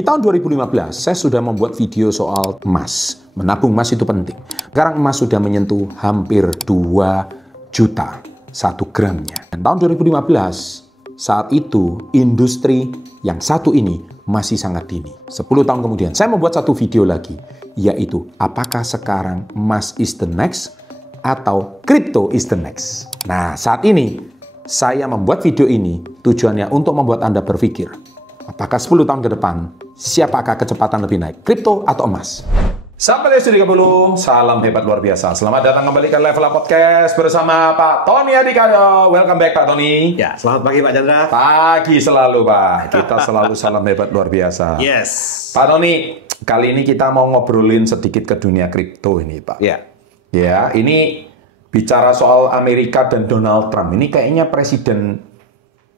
Di tahun 2015, saya sudah membuat video soal emas. Menabung emas itu penting. Sekarang emas sudah menyentuh hampir 2 juta 1 gramnya. Dan tahun 2015, saat itu industri yang satu ini masih sangat dini. 10 tahun kemudian, saya membuat satu video lagi, yaitu apakah sekarang emas is the next atau crypto is the next. Nah, saat ini saya membuat video ini tujuannya untuk membuat Anda berpikir, apakah 10 tahun ke depan, siapakah kecepatan lebih naik, kripto atau emas? Sampai di Studio 30, salam hebat luar biasa. Selamat datang kembali ke Level Up Podcast bersama Pak Tony Adhikado. Welcome back Pak Tony. Ya, selamat pagi Pak Chandra. Pagi selalu Pak, kita selalu salam hebat luar biasa. Yes. Pak Tony, kali ini kita mau ngobrolin sedikit ke dunia kripto ini Pak. Ya. Ya, ini bicara soal Amerika dan Donald Trump. Ini kayaknya presiden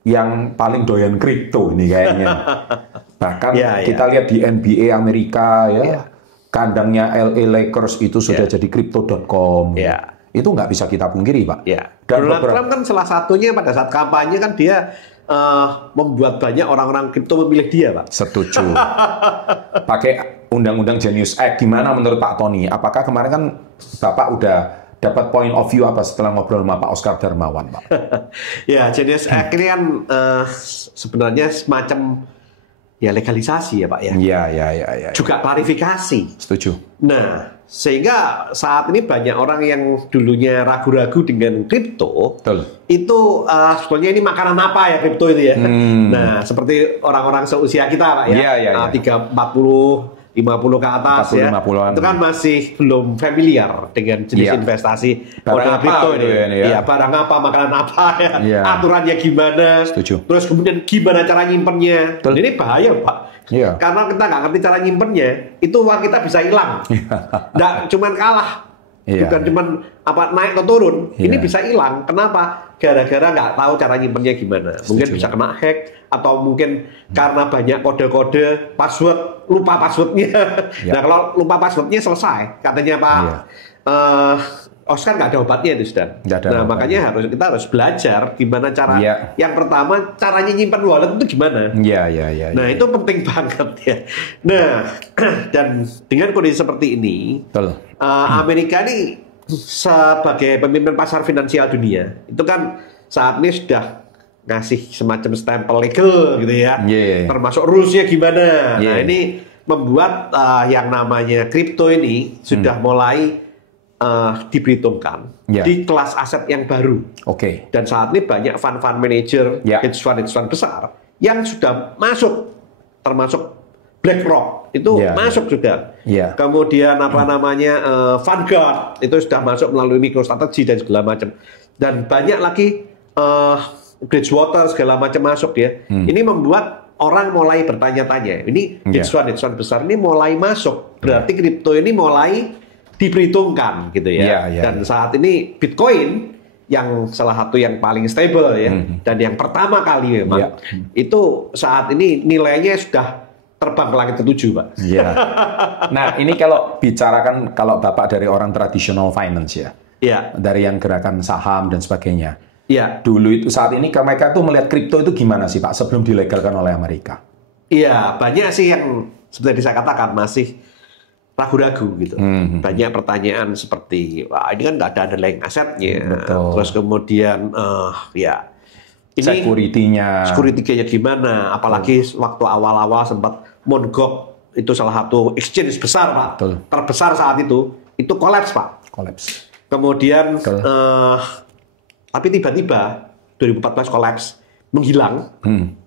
yang paling doyan kripto ini kayaknya. Bahkan kita lihat di NBA Amerika ya, kandangnya LA Lakers itu sudah jadi crypto.com. Itu nggak bisa kita pungkiri, Pak. Dan Donald Trump kan salah satunya pada saat kampanye kan dia membuat banyak orang-orang kripto memilih dia, Pak. Setuju. Pakai undang-undang Genius Act. Gimana menurut Pak Tony? Apakah kemarin kan Bapak udah dapat point of view apa setelah ngobrol sama Pak Oscar Darmawan, Pak? Ya, Genius Act ini kan sebenarnya semacam ya legalisasi ya, Pak ya. Iya. Juga klarifikasi. Setuju. Nah, sehingga saat ini banyak orang yang dulunya ragu-ragu dengan kripto, itu sebetulnya ini makanan apa ya kripto itu ya? Nah, seperti orang-orang seusia kita, Pak ya, 30, 40, 50 ke atas 40, ya, 50-an. Itu kan masih belum familiar dengan jenis investasi modal kripto ini. Ya, barang apa, makanan apa ya, aturannya gimana, terus kemudian gimana cara nyimpennya. Ini bahaya Pak, karena kita nggak ngerti cara nyimpennya, itu uang kita bisa hilang. Nggak cuman kalah, bukan cuman naik atau turun, ini bisa hilang. Kenapa? Gara-gara nggak tahu cara nyimpennya gimana. Mungkin bisa kena hack, atau mungkin karena banyak kode-kode password, lupa passwordnya. Nah, kalau lupa passwordnya selesai, katanya Pak Oscar nggak ada obatnya itu sudah. Nah, makanya kita harus belajar gimana cara. Yang pertama, caranya nyimpan wallet itu gimana. Nah, itu penting banget ya. Nah, dan dengan kondisi seperti ini, Amerika ini sebagai pemimpin pasar finansial dunia, itu kan saat ini sudah ngasih semacam stempel legal gitu ya, termasuk rules-nya gimana. Nah, ini membuat yang namanya kripto ini sudah mulai diperhitungkan di kelas aset yang baru. Dan saat ini banyak fund manager, hedge fund besar yang sudah masuk, termasuk BlackRock itu masuk juga. Kemudian Vanguard itu sudah masuk melalui MicroStrategy dan segala macam. Dan banyak lagi Bridgewater segala macam masuk ya. Ini membuat orang mulai bertanya-tanya. Ini hedge fund besar ini mulai masuk. Berarti kripto ini mulai diperhitungkan gitu ya. Dan saat ini Bitcoin yang salah satu yang paling stable ya, dan yang pertama kali memang itu saat ini nilainya sudah terbang ke langit ke-7, Pak. Nah, ini kalau bicarakan, kalau Bapak dari orang traditional finance ya, dari yang gerakan saham dan sebagainya. Dulu itu, saat ini mereka tuh melihat kripto itu gimana sih, Pak, sebelum dilegalkan oleh Amerika? Banyak sih yang seperti saya katakan masih ragu-ragu gitu. Banyak pertanyaan seperti, wah ini kan nggak ada underlying asetnya. Terus kemudian, ini security-nya gimana? Apalagi waktu awal-awal sempat Mt. Gox itu salah satu exchange besar, Pak. Terbesar saat itu collapse, Pak. Kemudian, tapi tiba-tiba 2014 collapse, menghilang.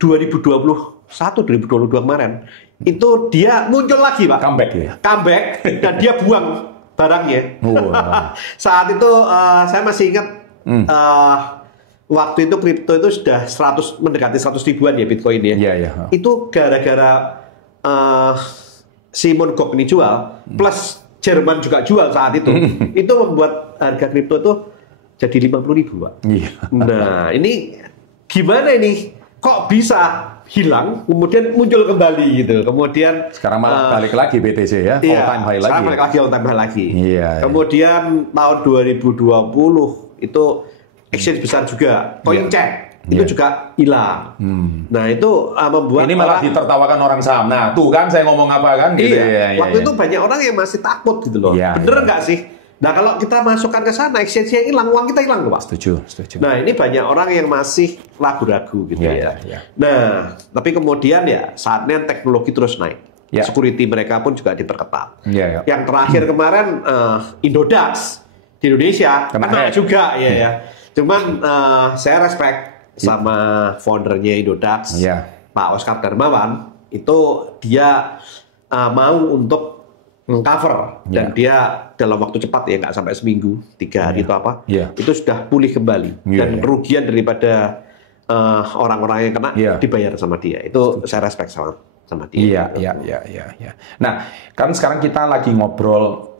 2021, 2022 kemarin, itu dia muncul lagi, Pak. Comeback, dan dia buang barangnya. Saat itu saya masih ingat, waktu itu kripto itu sudah mendekati 100 ribuan ya Bitcoin ya. Itu gara-gara si Mt. Gox ini jual, plus Jerman juga jual saat itu. Itu membuat harga kripto itu jadi 50.000, Pak. Nah, ini gimana ini? Kok bisa hilang, kemudian muncul kembali gitu. Kemudian sekarang malah balik lagi BTC ya, all time high lagi. Sekarang balik lagi all time high lagi. Kemudian tahun 2020 itu exchange besar juga, CoinCheck. itu juga hilang. Nah itu membuat ini malah ditertawakan orang saham. Nah tuh kan saya ngomong apa kan? Gitu. Iya. Waktu itu banyak orang yang masih takut gitu loh. Bener nggak sih? Nah kalau kita masukkan ke sana, exchange-nya hilang, uang kita hilang, Pak. Setuju. Nah ini banyak orang yang masih ragu-ragu gitu ya. Nah tapi kemudian ya saatnya teknologi terus naik. Security mereka pun juga diperketat. Yang terakhir kemarin Indodax di Indonesia kena juga ya. Cuman saya respect sama foundernya Indodax, Pak Oscar Darmawan. Itu dia mau untuk mengcover dan dia dalam waktu cepat ya, nggak sampai seminggu, 3 hari atau apa, itu sudah pulih kembali dan kerugian daripada orang-orang yang kena dibayar sama dia. Itu saya respect sama dia. Iya. Nah, kan sekarang kita lagi ngobrol,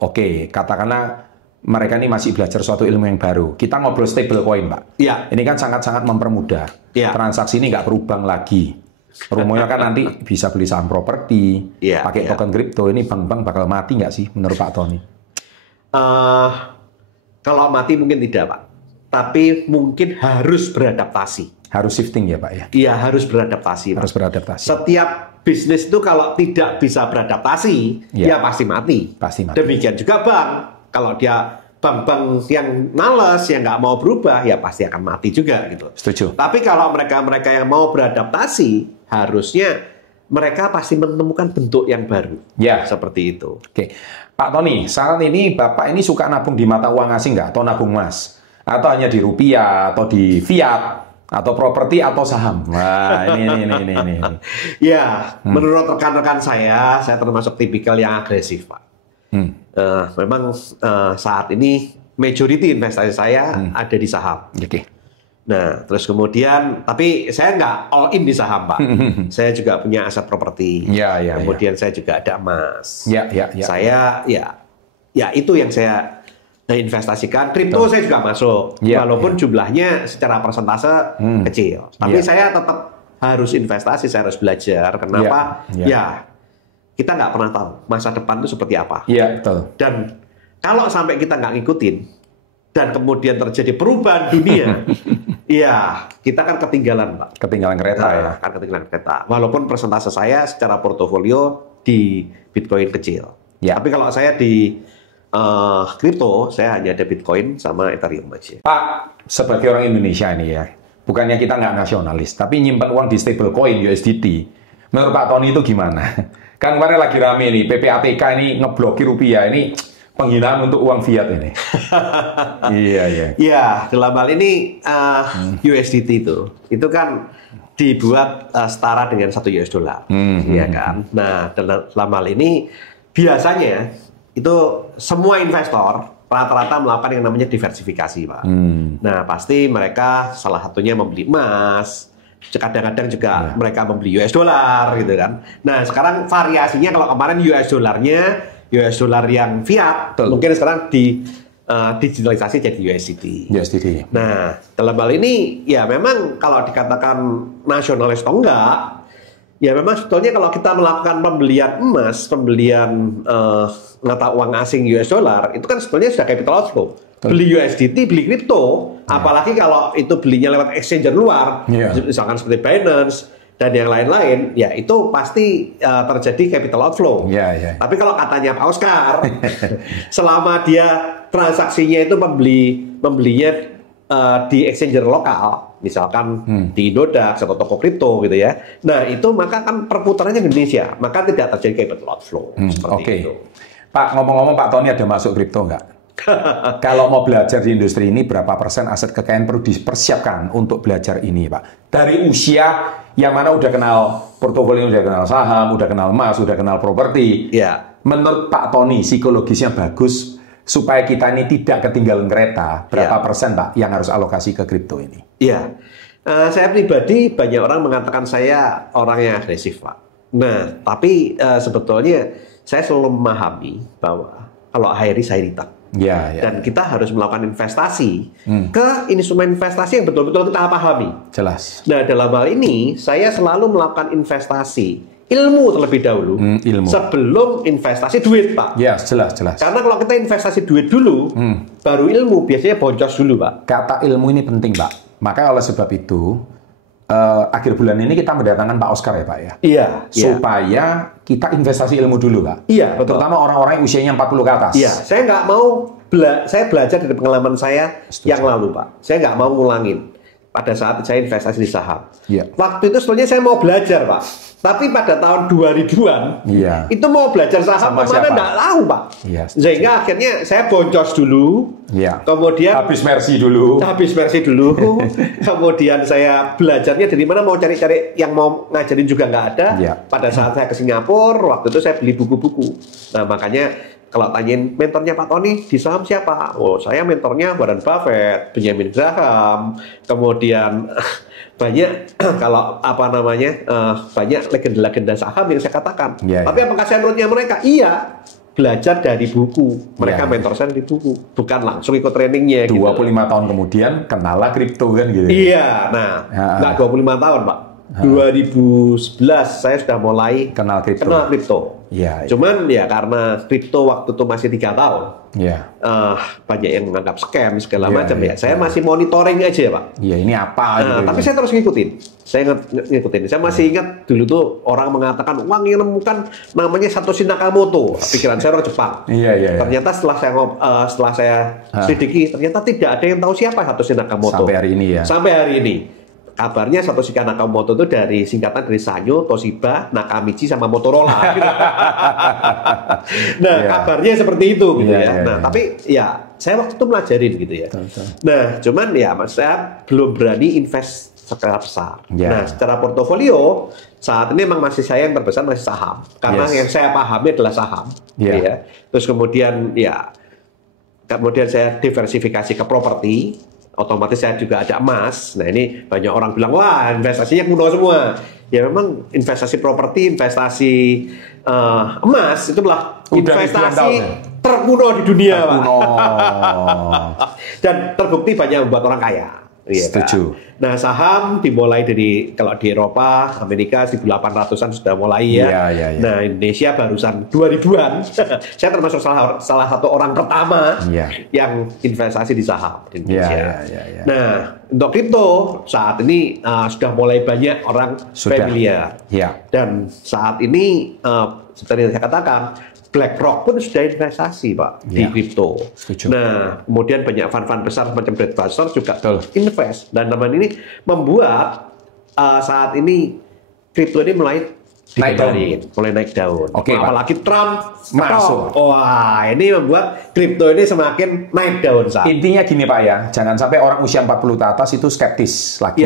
katakanlah mereka ini masih belajar suatu ilmu yang baru. Kita ngobrol stablecoin, Pak. Iya. Ini kan sangat-sangat mempermudah. Transaksi ini nggak berubah lagi. Rumornya kan nanti bisa beli saham properti, pakai token kripto. Ini bank-bank bakal mati nggak sih menurut Pak Tony? Kalau mati mungkin tidak, Pak. Tapi mungkin harus beradaptasi. Harus shifting ya, Pak ya? Iya, harus beradaptasi. Harus beradaptasi. Setiap bisnis itu kalau tidak bisa beradaptasi, ya pasti mati. Pasti mati. Demikian juga bank. Kalau dia bank-bank yang males, yang nggak mau berubah, ya pasti akan mati juga gitu. Setuju. Tapi kalau mereka yang mau beradaptasi, harusnya mereka pasti menemukan bentuk yang baru. Seperti itu. Oke. Pak Tony, saat ini Bapak ini suka nabung di mata uang asing nggak? Atau nabung emas? Atau hanya di rupiah, atau di fiat, atau properti, atau saham? Wah, ini. Ya, menurut rekan-rekan saya termasuk tipikal yang agresif, Pak. Memang saat ini majority investasi saya ada di saham. Nah, terus kemudian, tapi saya nggak all in di saham, Pak. Saya juga punya aset properti. Kemudian saya juga ada emas. Saya ya itu yang saya investasikan. Kripto saya juga masuk, walaupun jumlahnya secara persentase kecil. Tapi saya tetap harus investasi, saya harus belajar. Kenapa? Ya, kita nggak pernah tahu masa depan itu seperti apa. Betul. Dan kalau sampai kita nggak ngikutin, dan kemudian terjadi perubahan dunia, kita kan ketinggalan, Pak. Ketinggalan kereta ya. Kan ketinggalan kereta. Walaupun persentase saya secara portofolio di Bitcoin kecil. Tapi kalau saya di kripto, saya hanya ada Bitcoin sama Ethereum aja. Pak, sebagai orang Indonesia ini ya, bukannya kita nggak nasionalis, tapi nyimpan uang di stablecoin USDT. Menurut Pak Tony itu gimana? Kan kemarin lagi rame nih, PPATK ini ngeblokir rupiah, ini penghinaan untuk uang fiat ini. Iya, dalam hal ini USDT itu kan dibuat setara dengan $1 ya kan. Nah, dalam hal ini biasanya itu semua investor rata-rata melakukan yang namanya diversifikasi, Pak. Nah, pasti mereka salah satunya membeli emas. Kadang-kadang juga mereka membeli US dollar gitu kan. Nah, sekarang variasinya kalau kemarin US dollar yang fiat, mungkin sekarang digitalisasi jadi USDT. Nah, dalam hal ini ya memang kalau dikatakan nasionalis atau enggak, ya memang sebetulnya kalau kita melakukan pembelian emas, pembelian mata uang asing US dollar, itu kan sebetulnya sudah capital outflow. Beli USDT, beli kripto, apalagi kalau itu belinya lewat exchanger luar, misalkan seperti Binance dan yang lain-lain, ya itu pasti terjadi capital outflow. Tapi kalau katanya Pak Oscar, selama dia transaksinya itu membelinya di exchanger lokal, misalkan di Indodax atau toko kripto gitu ya. Nah itu maka kan perputarannya di Indonesia, maka tidak terjadi capital outflow seperti itu. Pak, ngomong-ngomong Pak Tony ada masuk kripto nggak? Kalau mau belajar di industri ini, berapa persen aset kekayaan perlu dipersiapkan untuk belajar ini, Pak? Dari usia yang mana udah kenal portofolio, udah kenal saham, udah kenal emas, udah kenal properti. Menurut Pak Tony, psikologisnya bagus supaya kita ini tidak ketinggalan kereta. Berapa persen, Pak, yang harus alokasi ke kripto ini? Saya pribadi banyak orang mengatakan saya orang yang agresif, Pak. Nah, tapi sebetulnya saya selalu memahami bahwa kalau high risk, high return. Dan kita harus melakukan investasi ke instrumen investasi yang betul-betul kita pahami. Jelas. Nah, dalam hal ini saya selalu melakukan investasi ilmu terlebih dahulu sebelum investasi duit, Pak. Jelas. Karena kalau kita investasi duit dulu, baru ilmu biasanya boncos dulu, Pak. Kata ilmu ini penting, Pak. Maka oleh sebab itu akhir bulan ini kita mendatangkan Pak Oscar ya Pak ya? Iya. Supaya kita investasi ilmu dulu Pak. Iya, betul. Terutama orang-orang yang usianya 40 ke atas. Iya, saya nggak mau, saya belajar dari pengalaman saya yang lalu Pak. Saya nggak mau ngulangin pada saat saya investasi di saham. Iya. Waktu itu sebetulnya saya mau belajar Pak. Tapi pada tahun 2000-an, iya, itu mau belajar saham kemana nggak tahu Pak. Iya, sehingga akhirnya saya boncos dulu, iya, kemudian habis Mercy dulu, kemudian saya belajarnya dari mana, mau cari-cari yang mau ngajarin juga nggak ada. Iya. Pada saat saya ke Singapura, waktu itu saya beli buku-buku. Nah makanya kalau tanyain mentornya Pak Tony di saham siapa? Oh saya mentornya Warren Buffett, Benjamin Graham, kemudian banyak kalau apa namanya banyak legenda-legenda saham yang saya katakan. Tapi apakah saya menurutnya mereka? Iya, belajar dari buku. Mereka mentor saya dari buku, bukan langsung ikut trainingnya. 25 tahun kemudian kenalah kripto kan gitu. Iya, nah nggak 25 tahun Pak. 2011 saya sudah mulai kenal kripto. Ya, cuman ya karena kripto waktu itu masih 3 tahun, banyak yang menganggap scam segala macam ya. Saya masih monitoring aja Pak. Iya, ini apa? Tapi saya terus ngikutin. Saya ngikutin. Saya masih ingat dulu tuh orang mengatakan uang yang menemukan namanya Satoshi Nakamoto. Pikiran saya orang Jepang. Iya. Ternyata setelah saya selidiki, ternyata tidak ada yang tahu siapa Satoshi Nakamoto. Sampai hari ini ya. Sampai hari ini. Kabarnya Satoshi Nakamoto itu dari singkatan dari Sanyo, Toshiba, Nakamichi, sama Motorola. Gitu. Nah, kabarnya seperti itu gitu ya. Nah, tapi ya saya waktu itu melajarin gitu ya. Nah, cuman ya saya belum berani invest secara besar. Nah, secara portofolio saat ini memang masih saya yang terbesar masih saham. Karena yang saya pahami adalah saham. Gitu ya. Terus kemudian saya diversifikasi ke properti. Otomatis saya juga ada emas. Nah ini banyak orang bilang, wah investasinya kuno semua. Ya memang investasi properti, investasi emas, itulah investasi terkuno di dunia. Dan terbukti banyak membuat orang kaya. Setuju. Nah saham dimulai dari, kalau di Eropa, Amerika 1800-an sudah mulai ya. Nah Indonesia barusan 2000-an. Saya termasuk salah satu orang pertama yang investasi di saham di Indonesia. Nah untuk kripto saat ini sudah mulai banyak orang familiar. Dan saat ini seperti yang saya katakan, BlackRock pun sudah investasi Pak di kripto. Nah, kemudian banyak fund-fund besar semacam Breadbasket juga invest, dan teman ini membuat saat ini kripto ini mulai naik daun. Apalagi Trump masuk. Wah, ini membuat kripto ini semakin naik daun saat. Intinya gini Pak ya, jangan sampai orang usia 40 ke atas itu skeptis lagi.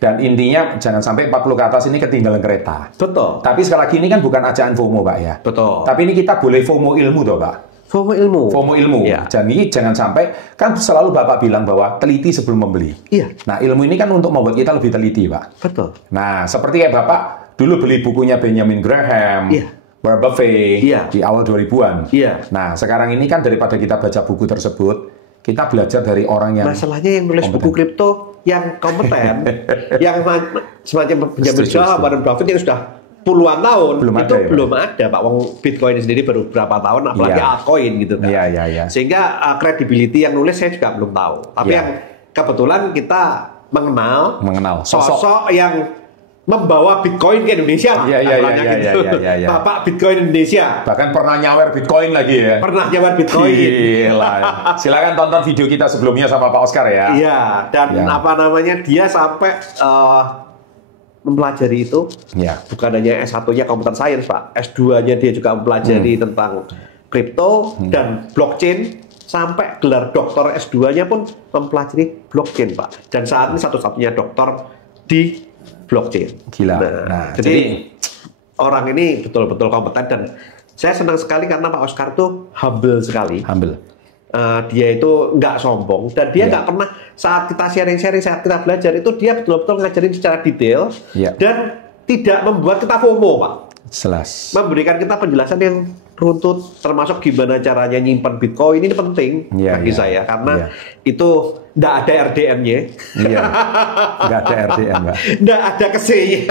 Dan intinya jangan sampai 40 ke atas ini ketinggalan kereta. Betul. Tapi sekali lagi ini kan bukan ajaan FOMO Pak ya. Betul. Tapi ini kita boleh FOMO ilmu toh Pak. FOMO ilmu. Jadi jangan sampai, kan selalu Bapak bilang bahwa teliti sebelum membeli. Nah ilmu ini kan untuk membuat kita lebih teliti Pak. Betul. Nah seperti kayak Bapak dulu beli bukunya Benjamin Graham. Warren Buffett di awal 2000-an. Nah sekarang ini kan daripada kita baca buku tersebut, kita belajar dari orang yang masalahnya yang nulis buku kripto yang kompeten, yang semacam Benjamin Graham, Warren Buffett yang sudah puluhan tahun, belum ada Pak. Wong Bitcoin sendiri baru berapa tahun, apalagi altcoin gitu kan. Sehingga credibility yang nulis saya juga belum tahu. Tapi yang kebetulan kita mengenal sosok yang membawa Bitcoin ke Indonesia lah. Bapak Bitcoin Indonesia. Bahkan pernah nyawer Bitcoin lagi ya. Pernah nyawer Bitcoin. Gila. Silakan tonton video kita sebelumnya sama Pak Oscar ya. Dan apa namanya, dia sampai mempelajari itu. Bukan hanya S1-nya Computer Science Pak. S2-nya dia juga mempelajari tentang kripto dan blockchain. Sampai gelar doktor S2-nya pun mempelajari blockchain Pak. Dan saat ini satu-satunya doktor di blockchain. Gila. Nah, jadi orang ini betul-betul kompeten, dan saya senang sekali karena Pak Oscar tuh humble sekali. Dia itu nggak sombong, dan dia nggak pernah, saat kita sharing-sharing, saat kita belajar itu dia betul-betul ngajarin secara detail dan tidak membuat kita FOMO Pak. Jelas. Memberikan kita penjelasan yang runtut, termasuk gimana caranya nyimpan Bitcoin, ini penting bagi saya karena itu nggak ada RDM-nya, nggak ada RDM, nggak ada KC-nya.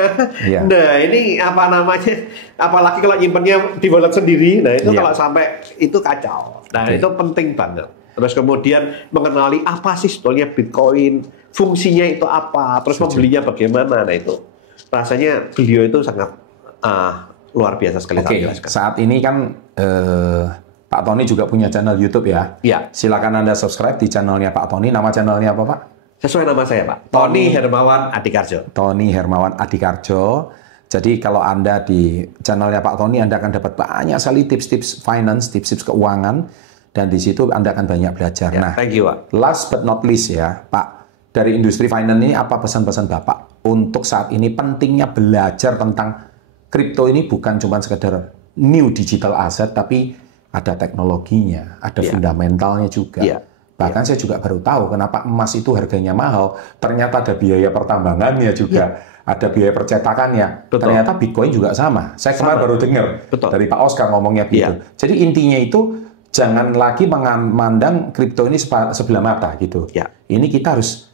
Nah ini apa namanya, apalagi kalau nyimpannya di wallet sendiri, nah itu kalau sampai itu kacau. Nah itu penting banget. Terus kemudian mengenali apa sih sebetulnya Bitcoin, fungsinya itu apa, terus membelinya bagaimana. Nah itu rasanya beliau itu sangat luar biasa sekali. Saat ini kan Pak Tony juga punya channel YouTube ya. Iya. Silakan Anda subscribe di channelnya Pak Tony. Nama channelnya apa Pak? Sesuai nama saya Pak. Tony Hermawan Adikarjo. Tony Hermawan Adikarjo. Jadi kalau Anda di channelnya Pak Tony, Anda akan dapat banyak sekali tips-tips finance, tips-tips keuangan, dan di situ Anda akan banyak belajar. Ya, thank you Pak. Last but not least ya Pak, dari industri finance ini apa pesan-pesan Bapak untuk saat ini pentingnya belajar tentang kripto ini bukan cuma sekedar new digital asset, tapi ada teknologinya, ada fundamentalnya juga. Bahkan saya juga baru tahu kenapa emas itu harganya mahal. Ternyata ada biaya pertambangannya juga, ada biaya percetakannya. Ternyata Bitcoin juga sama. Saya kemarin baru dengar dari Pak Oscar ngomongnya gitu. Jadi intinya itu jangan lagi memandang kripto ini sebelah mata gitu. Ini kita harus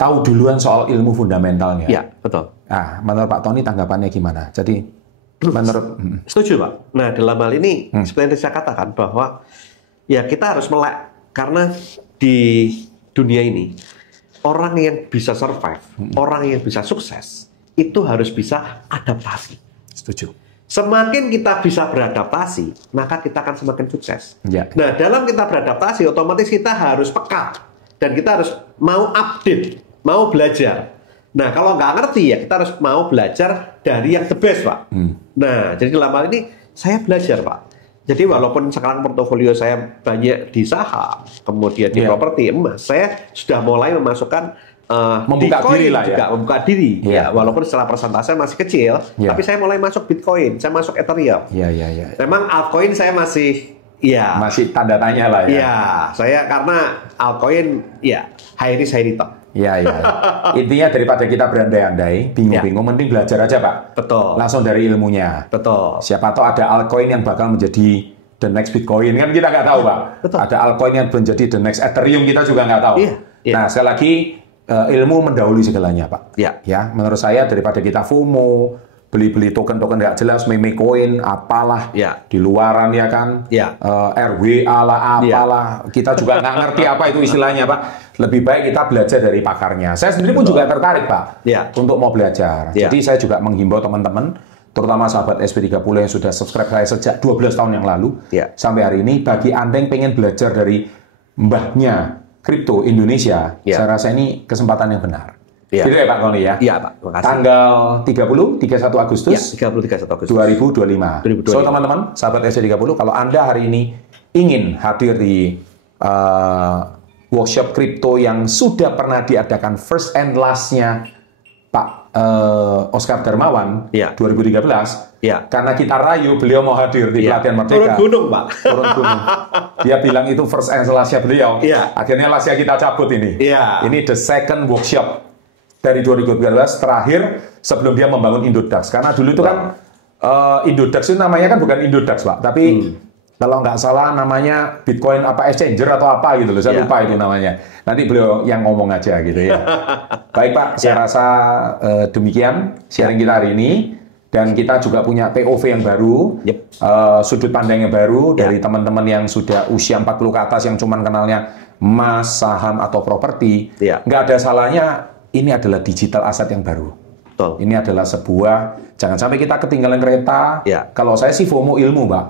tahu duluan soal ilmu fundamentalnya. Iya, betul. Nah, menurut Pak Tony tanggapannya gimana? Jadi setuju Pak. Nah dalam hal ini seperti yang saya katakan bahwa ya kita harus melek, karena di dunia ini orang yang bisa survive, orang yang bisa sukses itu harus bisa adaptasi. Setuju. Semakin kita bisa beradaptasi, maka kita akan semakin sukses. Nah dalam kita beradaptasi, otomatis kita harus peka dan kita harus mau update, mau belajar. Nah, kalau nggak ngerti ya kita harus mau belajar dari yang the best, Pak. Nah, jadi dalam hal ini saya belajar, Pak. Jadi walaupun sekarang portofolio saya banyak di saham, kemudian di properti emas, saya sudah mulai memasukkan membuka diri lah juga, membuka diri. Ya, walaupun secara persentase masih kecil, tapi saya mulai masuk Bitcoin, saya masuk Ethereum. Memang altcoin saya masih masih tanda tanya lah ya. Iya, saya karena altcoin high risk high return. Intinya daripada kita berandai-andai, bingung-bingung, mending belajar aja Pak. Betul. Langsung dari ilmunya. Betul. Siapa tahu ada altcoin yang bakal menjadi the next Bitcoin, kan kita nggak tahu Pak. Betul. Ada altcoin yang menjadi the next Ethereum, kita juga nggak tahu. Nah, sekali lagi ilmu mendahului segalanya Pak. Ya, menurut saya daripada kita FOMO, beli-beli token-token nggak jelas, meme coin, apalah, di luaran ya kan, RWA lah, apalah, kita juga nggak ngerti apa itu istilahnya Pak. Lebih baik kita belajar dari pakarnya. Saya sendiri pun juga tertarik Pak, untuk mau belajar. Jadi saya juga menghimbau teman-teman, terutama sahabat SP30 yang sudah subscribe saya sejak 12 tahun yang lalu, sampai hari ini, bagi Anda yang pengen belajar dari mbahnya kripto Indonesia, saya rasa ini kesempatan yang benar. Gitu ya Pak Tony ya? Iya Pak, terima kasih. Tanggal 31 Agustus 31 Agustus 2025. So teman-teman, sahabat SC30, kalau Anda hari ini ingin hadir di workshop kripto yang sudah pernah diadakan first and last-nya Pak Oscar Darmawan 2013, karena kita rayu beliau mau hadir di pelatihan Merdeka. Turun gunung Pak. Turun gunung. Dia bilang itu first and last-nya beliau. Akhirnya last-nya kita cabut ini. Ini the second workshop dari 2013 terakhir sebelum dia membangun Indodax. Karena dulu itu kan Indodax itu namanya kan bukan Indodax Pak, tapi kalau nggak salah namanya Bitcoin apa exchanger atau apa gitu loh, saya lupa itu namanya. Nanti beliau yang ngomong aja gitu ya. Baik Pak, saya rasa demikian sharing kita hari ini. Dan kita juga punya POV yang baru, sudut pandang yang baru dari teman-teman yang sudah usia 40 ke atas yang cuman kenalnya emas, saham, atau properti. Nggak ada salahnya. Ini adalah digital aset yang baru. Ini adalah sebuah, jangan sampai kita ketinggalan kereta. Kalau saya sih FOMO ilmu, Pak.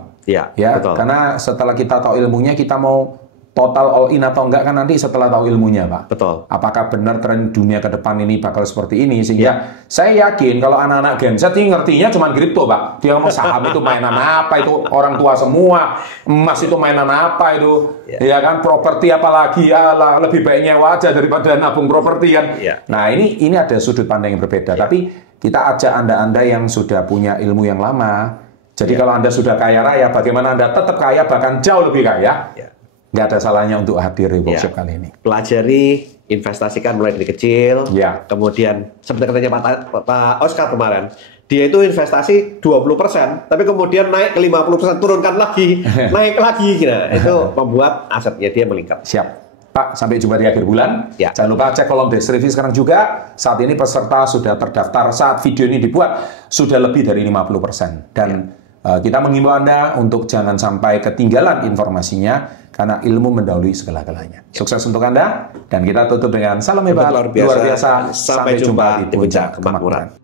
Karena setelah kita tahu ilmunya, kita mau total all in atau enggak kan nanti setelah tahu ilmunya, Pak. Apakah benar tren dunia ke depan ini bakal seperti ini? Sehingga saya yakin kalau anak-anak Gen Z ini ngertinya cuma kripto, Pak. Dia ngomong saham itu mainan apa, itu orang tua semua. Emas itu mainan apa itu. Ya kan, properti apalagi, alah, lebih baik nyewa aja daripada nabung properti kan. Nah, ini ada sudut pandang yang berbeda. Tapi kita ajak Anda-Anda yang sudah punya ilmu yang lama. Jadi kalau Anda sudah kaya raya, bagaimana Anda tetap kaya, bahkan jauh lebih kaya? Nggak ada salahnya untuk hadir di workshop kali ini. Pelajari, investasikan mulai dari kecil. Kemudian, seperti katanya Pak Oscar kemarin, dia itu investasi 20%, tapi kemudian naik ke 50%, turunkan lagi, naik lagi. Nah, itu membuat asetnya dia meningkat. Siap. Pak, sampai jumpa di akhir bulan. Jangan lupa cek kolom deskripsi sekarang juga. Saat ini peserta sudah terdaftar, saat video ini dibuat, sudah lebih dari 50%. Dan Kita mengimbau Anda untuk jangan sampai ketinggalan informasinya, karena ilmu mendahului segala-galanya. Sukses untuk Anda, dan kita tutup dengan salam hebat luar biasa. Sampai jumpa di puncak kemakmuran.